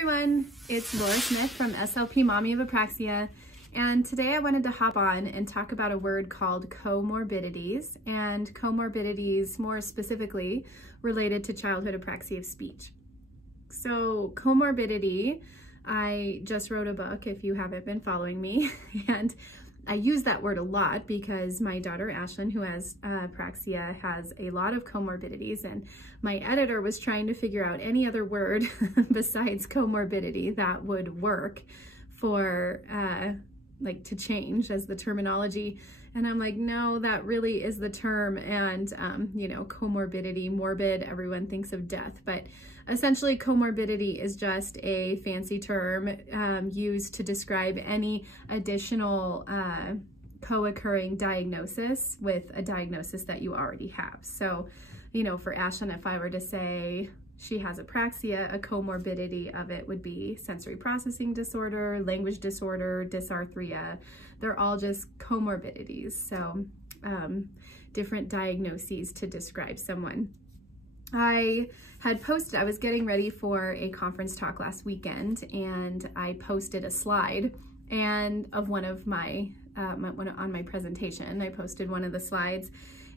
everyone, it's Laura Smith from SLP Mommy of Apraxia, and today I wanted to hop on and talk about a word called comorbidities, and comorbidities more specifically related to childhood apraxia of speech. So comorbidity, I just wrote a book if you haven't been following me, and I use that word a lot because my daughter Ashlyn, who has apraxia, has a lot of comorbidities, and my editor was trying to figure out any other word besides comorbidity that would work for like to change as the terminology. And I'm like, no, that really is the term. And you know, comorbidity, morbid, everyone thinks of death, but essentially comorbidity is just a fancy term used to describe any additional co-occurring diagnosis with a diagnosis that you already have. So, you know, for Ashlyn, if I were to say she has apraxia, a comorbidity of it would be sensory processing disorder, language disorder, dysarthria. They're all just comorbidities. So different diagnoses to describe someone. I was getting ready for a conference talk last weekend, and I posted a slide of one of my, on my presentation. I posted one of the slides,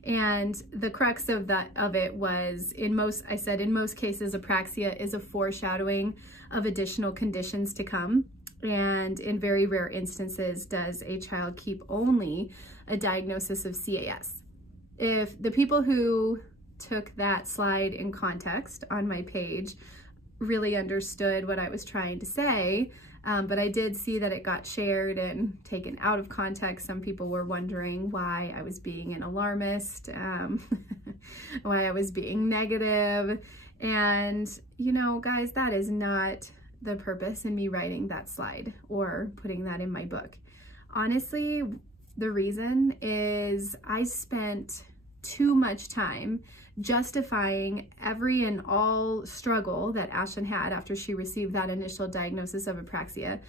and the crux of it was, I said in most cases apraxia is a foreshadowing of additional conditions to come, and in very rare instances does a child keep only a diagnosis of CAS. If the people who took that slide in context on my page really understood what I was trying to say, but I did see that it got shared and taken out of context. Some people were wondering why I was being an alarmist, why I was being negative. And, you know, guys, that is not the purpose in me writing that slide or putting that in my book. Honestly, the reason is I spent too much time justifying every and all struggle that Ashlyn had after she received that initial diagnosis of apraxia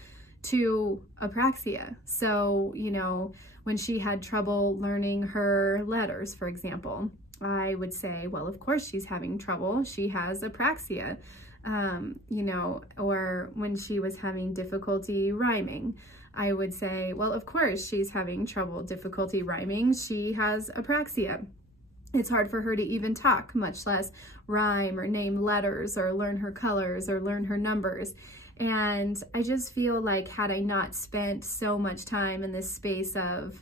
to apraxia. So, you know, when she had trouble learning her letters, for example, I would say, well, of course she's having trouble. She has apraxia. You know, or when she was having difficulty rhyming, I would say, well, of course she's having difficulty rhyming. She has apraxia. It's hard for her to even talk, much less rhyme or name letters or learn her colors or learn her numbers. And I just feel like had I not spent so much time in this space of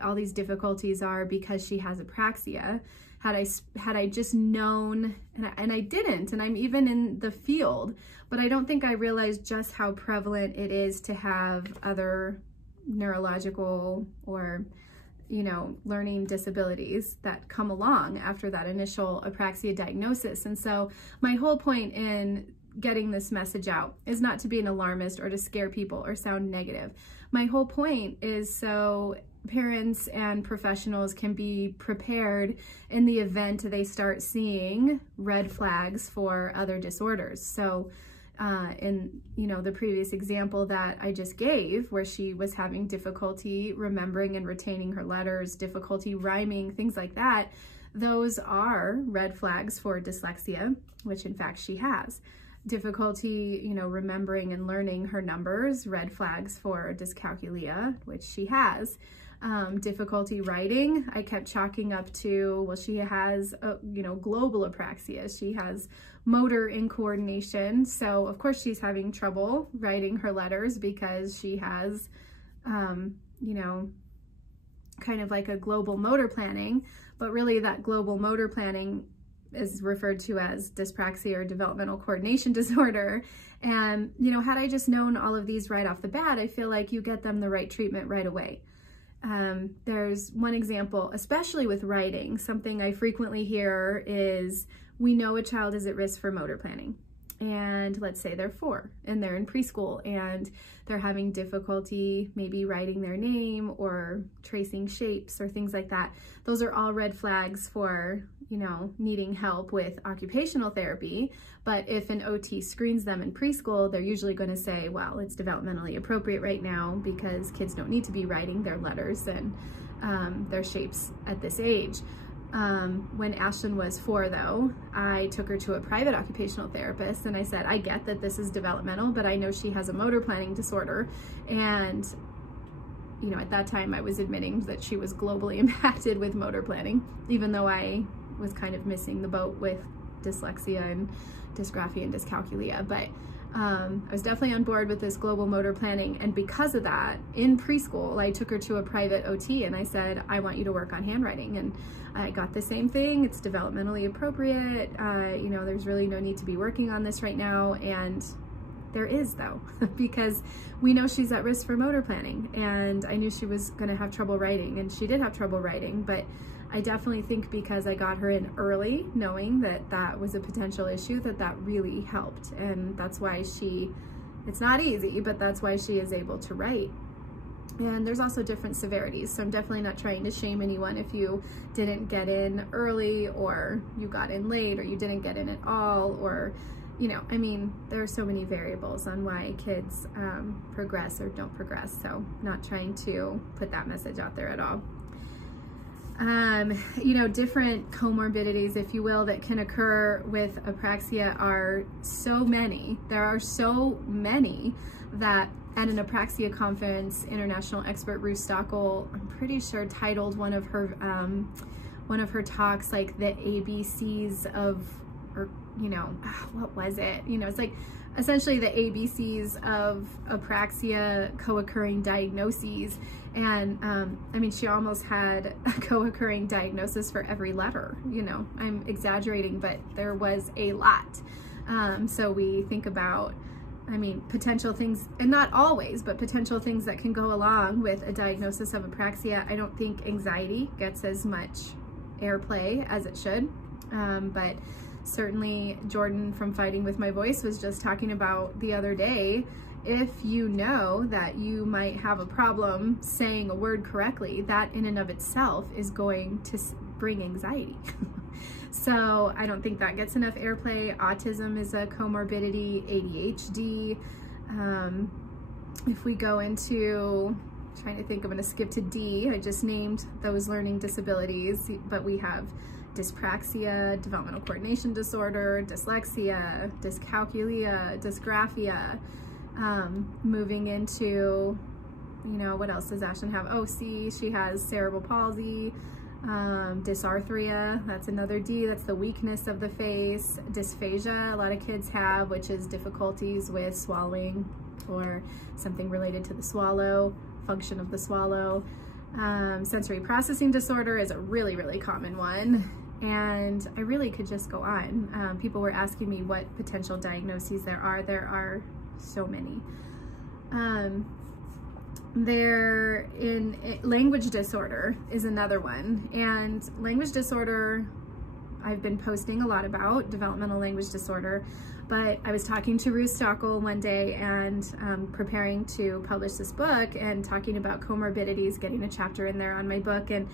all these difficulties are because she has apraxia, had I just known, and I didn't, and I'm even in the field, but I don't think I realized just how prevalent it is to have other neurological or, you know, learning disabilities that come along after that initial apraxia diagnosis. And so my whole point in getting this message out is not to be an alarmist or to scare people or sound negative. My whole point is so parents and professionals can be prepared in the event they start seeing red flags for other disorders. So in, you know, the previous example that I just gave, where she was having difficulty remembering and retaining her letters, difficulty rhyming, things like that, those are red flags for dyslexia, which in fact she has. Difficulty, you know, remembering and learning her numbers, red flags for dyscalculia, which she has. Difficulty writing, I kept chalking up to, well, she has, you know, global apraxia. She has motor incoordination. So of course she's having trouble writing her letters because she has, you know, kind of like a global motor planning, but really that global motor planning is referred to as dyspraxia or developmental coordination disorder. And, you know, had I just known all of these right off the bat, I feel like you get them the right treatment right away. There's one example, especially with writing, something I frequently hear is, we know a child is at risk for motor planning. And let's say they're 4 and they're in preschool and they're having difficulty maybe writing their name or tracing shapes or things like that. Those are all red flags for, you know, needing help with occupational therapy. But if an OT screens them in preschool, they're usually going to say, well, it's developmentally appropriate right now because kids don't need to be writing their letters and their shapes at this age. When Ashton was 4 though, I took her to a private occupational therapist and I said, I get that this is developmental, but I know she has a motor planning disorder. And, you know, at that time I was admitting that she was globally impacted with motor planning, even though I was kind of missing the boat with dyslexia and dysgraphia and dyscalculia. But I was definitely on board with this global motor planning. And because of that, in preschool, I took her to a private OT and I said, I want you to work on handwriting. And I got the same thing. It's developmentally appropriate. You know, there's really no need to be working on this right now. And there is though, because we know she's at risk for motor planning. And I knew she was going to have trouble writing, and she did have trouble writing, but I definitely think because I got her in early, knowing that that was a potential issue, that really helped. And that's why it's not easy, but that's why she is able to write. And there's also different severities. So I'm definitely not trying to shame anyone if you didn't get in early, or you got in late, or you didn't get in at all, or, you know, I mean, there are so many variables on why kids progress or don't progress. So not trying to put that message out there at all. You know, different comorbidities, if you will, that can occur with apraxia are so many. There are so many that at an Apraxia conference, international expert Ruth Stockel, I'm pretty sure, titled one of her talks like the ABCs of, or, you know, what was it? You know, it's like essentially the ABCs of apraxia co-occurring diagnoses. And I mean, she almost had a co-occurring diagnosis for every letter. You know, I'm exaggerating, but there was a lot. So we think about, I mean, potential things, and not always, but potential things that can go along with a diagnosis of apraxia. I don't think anxiety gets as much airplay as it should, but certainly Jordan from Fighting With My Voice was just talking about the other day, if you know that you might have a problem saying a word correctly, that in and of itself is going to bring anxiety. So I don't think that gets enough airplay. Autism is a comorbidity, ADHD. If we go into, trying to think, I'm going to skip to D. I just named those learning disabilities, but we have dyspraxia, developmental coordination disorder, dyslexia, dyscalculia, dysgraphia. Moving into, you know, what else does Ashton have? Oh, C, she has cerebral palsy, dysarthria, that's another D, that's the weakness of the face. Dysphagia, a lot of kids have, which is difficulties with swallowing or something related to the swallow, function of the swallow. Sensory processing disorder is a really, really common one. And I really could just go on. People were asking me what potential diagnoses there are. There are so many. Language disorder is another one. And language disorder, I've been posting a lot about developmental language disorder, but I was talking to Ruth Stockel one day and preparing to publish this book and talking about comorbidities, getting a chapter in there on my book. And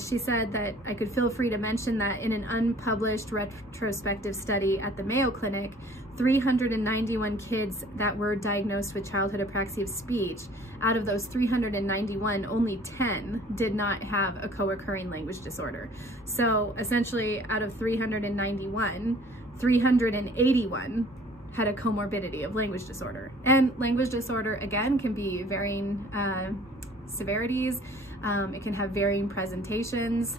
she said that I could feel free to mention that in an unpublished retrospective study at the Mayo Clinic, 391 kids that were diagnosed with childhood apraxia of speech, out of those 391, only 10 did not have a co-occurring language disorder. So essentially, out of 391, 381 had a comorbidity of language disorder. And language disorder, again, can be varying severities. It can have varying presentations.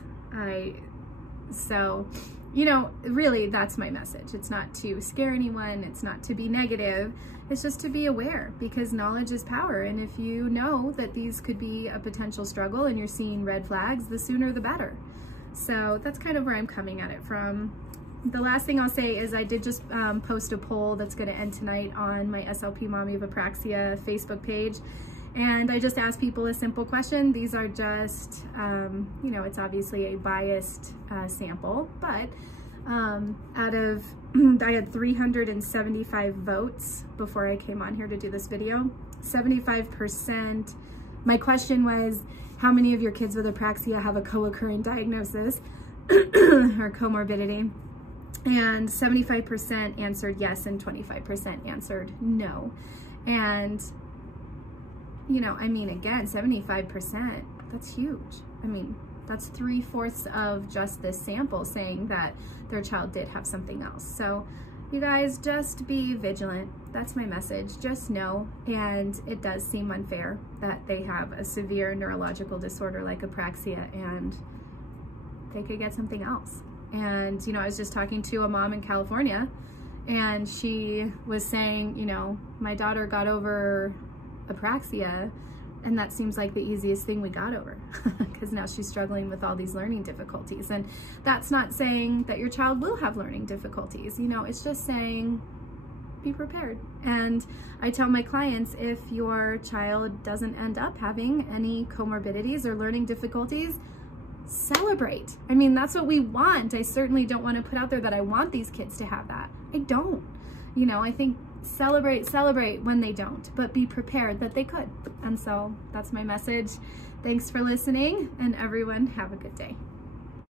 So, you know, really that's my message. It's not to scare anyone. It's not to be negative. It's just to be aware, because knowledge is power. And if you know that these could be a potential struggle and you're seeing red flags, the sooner the better. So that's kind of where I'm coming at it from. The last thing I'll say is I did just post a poll that's going to end tonight on my SLP Mommy of Apraxia Facebook page. And I just asked people a simple question. These are just, you know, it's obviously a biased sample, but out of, I had 375 votes before I came on here to do this video. 75%, my question was, how many of your kids with apraxia have a co-occurring diagnosis or comorbidity? And 75% answered yes and 25% answered no. And you know, I mean, again, 75%, that's huge. I mean, That's 3/4 of just this sample saying that their child did have something else. So you guys, just be vigilant. That's my message. Just know. And it does seem unfair that they have a severe neurological disorder like apraxia and they could get something else. And, you know, I was just talking to a mom in California and she was saying, you know, my daughter got over apraxia and that seems like the easiest thing we got over because now she's struggling with all these learning difficulties. And that's not saying that your child will have learning difficulties. You know, it's just saying be prepared. And I tell my clients, if your child doesn't end up having any comorbidities or learning difficulties, celebrate. I mean, that's what we want. I certainly don't want to put out there that I want these kids to have that. I don't. You know, I think celebrate when they don't, but be prepared that they could. And so that's my message. Thanks for listening, and everyone have a good day.